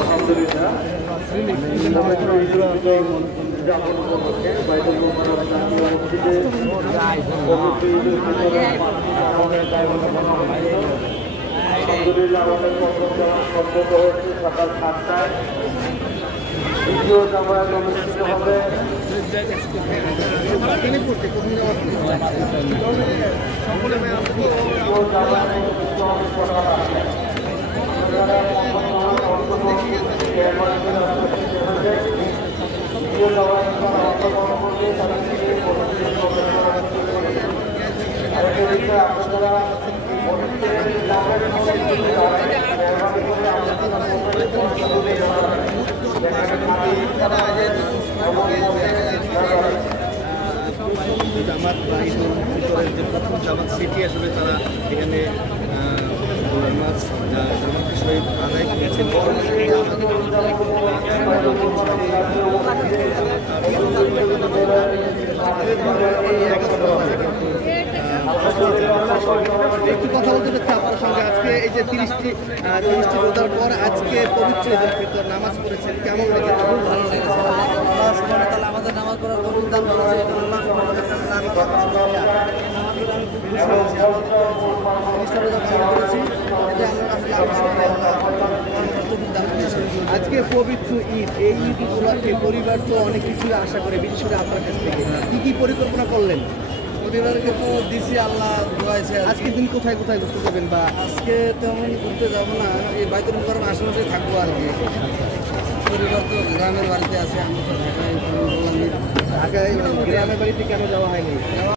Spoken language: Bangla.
আলহামদুলিল্লাহ উদযাপন উপলক্ষে বাইতুল মোকাররম জাতীয় মসজিদে পবিত্র ঈদুল ফিতরের আমাদের দায়বদ্ধতা আলহামদুলিল্লাহ আমাদের প্রোগ্রাম সম্পন্ন হয়েছে সকাল 7টায়। দ্বিতীয় জামায়াত অনুষ্ঠিত হবে জামাত বা ঈদুল ফিতরের যে প্রথম জামাত সেটি আসলে তারা এখানে নামাজ জামাত শহীদ আদায় করেছেন। একটু কথা বলতে চাচ্ছি আপনার সঙ্গে, আজকে এই যে 30টি রোজার পর আজকে পবিত্র ঈদুল ফিতর নামাজ পড়েছেন, কেমন লেগেছে? খুব ভালো লেগেছে। আল্লাহ সুবহানাহু ওয়া তাআলা আমাদের নামাজ পড়ার তৌফিক দান করেছে। আল্লাহ সুবহানাহু ওয়া তাআলা আমি খুব খুশি হয়েছি। আজকে পবিত্র ঈদ, এই ঈদ উপলক্ষে পরিবার তো অনেক কিছুই আশা করে, বিশেষ করে আপনার কাছ থেকে কি পরিকল্পনা করলেন? পরিবারকে তো দিছি, আল্লাহ দোয়াইছে। আজকে দিন কোথায় কোথায় ঘুরতে যাবেন? বা আজকে তেমন ঘুরতে যাবো না, এই বাইতুল মোকাররম আশেপাশে থাকবো আর কি। পরিবার তো গ্রামের বাড়িতে আছে, আমি তো ঢাকায় ঢাকায় গ্রামের বাড়িতে কেন যাওয়া হয়নি?